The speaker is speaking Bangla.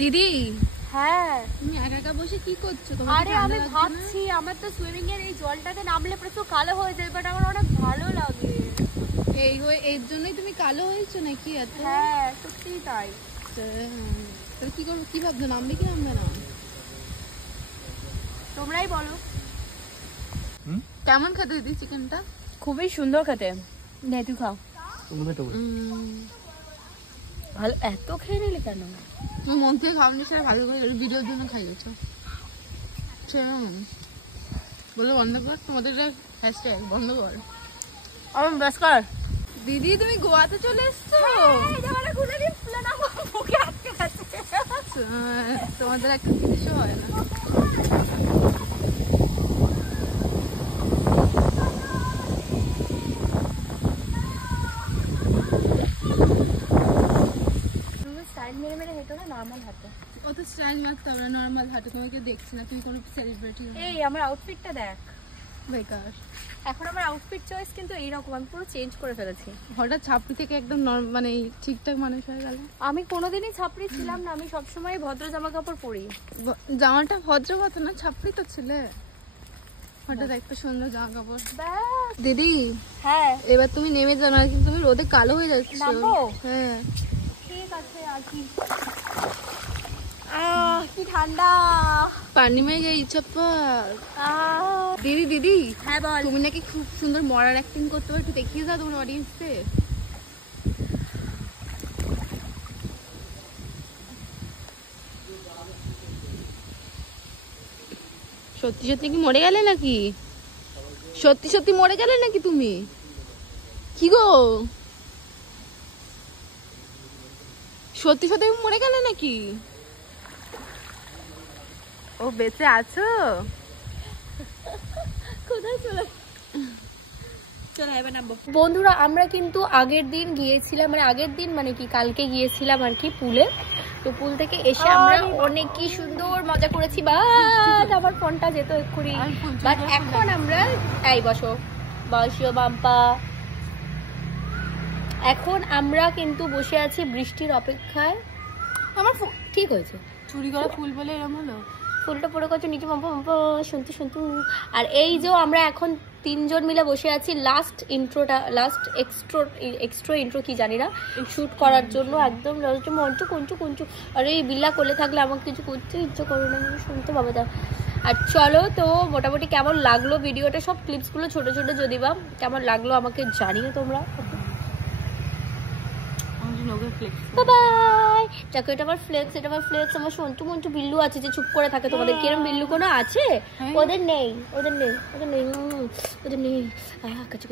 দিদি হ্যাঁ তুমি একা একা বসে কি করছো? আরে আমি ভাবছি আমার তো সুইমিং এর এই জলটাতে নামলে পুরো কালো হয়ে যায়, বাট আমার অনেক ভালো লাগে। এর জন্যই তুমি কালো হয়েছো নাকি এত? হ্যাঁ সত্যি তাই। তাহলে কি করবো, কি ভাবছো, নামবে কি নামবে না? তোমরাই বলো। কেমন খেতে দিদি চিকেনটা? খুবই সুন্দর খেতে। নে তুই খাও। ভালো এত খেয়ে নিলে কেন? তুমি মন থেকে খাওনি, সেটা ভালো করে ভিডিওর জন্য খাই গেছো। বলো বন্ধ কর, তোমাদের হ্যাশট্যাগ বন্ধ কর। আমার ব্যাস কর। দিদি তুমি গোয়াতে চলে এসছো? তোমাদের একটা জিনিসও হয় না। মেরে মেরে হেঁটো না, নরমাল হাঁটো। ও তো স্টাইল মারতে হবে, নর্মাল হাঁটো। তোমাকে দেখছি না, তুমি কোনো সেলিব্রিটি। এই আমার আউটফিটটা দেখ, বেকার। এখন আমার আউটফিট চয়েস কিন্তু এইরকম, আমি পুরো চেঞ্জ করে ফেলেছি। হঠাৎ ছাপড়ি থেকে একদম মানে ঠিকঠাক মানুষ হয়ে গেল। আমি কোনোদিনই ছাপড়ি ছিলাম না, আমি সবসময় ভদ্র জামা কাপড় পরি। জামাটা ভদ্র কথা না, ছাপড়ি তো ছিলে, হঠাৎ একটা সুন্দর জামা কাপড়। দিদি হ্যাঁ এবার তুমি নেমে যাও, না কিন্তু তুমি রোদে কালো হয়ে যাচ্ছ। নামবো? হ্যাঁ ঠিক আছে। আর কি কি ঠান্ডা, পানি में गई चप्पल। দিদি দিদি হ্যাঁ বল। তুমি নাকি খুব সুন্দর মরার অ্যাক্টিং করতে পারো, একটু দেখিয়ে দাও তোমার অডিয়েন্সকে। সত্যি সত্যি কি মরে গেলে নাকি? সত্যি সত্যি মরে গেলে নাকি তুমি? কি গো, সত্যি সত্যি মরে গেলে নাকি? ও বেঁচে আছো? কোথায় চলে বন্ধুরা, আমরা কিন্তু আগের দিন গিয়েছিলাম, মানে কি কালকে গিয়েছিলাম আর কি পুলে। তো পুল থেকে এসে আমরা অনেক কি সুন্দর মজা করেছি, বাট আমার ফোনটা যেত এক্ষুনি। বাট এখন আমরা এই বসো বাম্পা, এখন আমরা কিন্তু বসে আছি বৃষ্টির অপেক্ষায়। আমার ঠিক হয়েছে, চুরি করা ফুল বলে এরকম হলো। ফুলটা পড়ে গেছে নিচে, শুনতে শুনতে। আর এই যে আমরা এখন তিনজন মিলে বসে আছি লাস্ট এক্সট্রা ইন্ট্রো কি জানি না শুট করার জন্য, একদম মঞ্চ কঞ্চু। আর এই বিল্লা করলে থাকলে আমাকে কিছু করতে ইচ্ছে করে না, শুনতে পাবে তা। আর চলো তো মোটামুটি কেমন লাগলো ভিডিওটা, সব ক্লিপসগুলো ছোট ছোট যদি বা কেমন লাগলো আমাকে জানিও তোমরা। বাই। দেখো এটা আমার ফ্লেক্স, আমার সন্তু মন্টু বিল্লু আছে যে চুপ করে থাকে। তোমাদের কিরম বিল্লু কোনো আছে? ওদের নেই। কাছু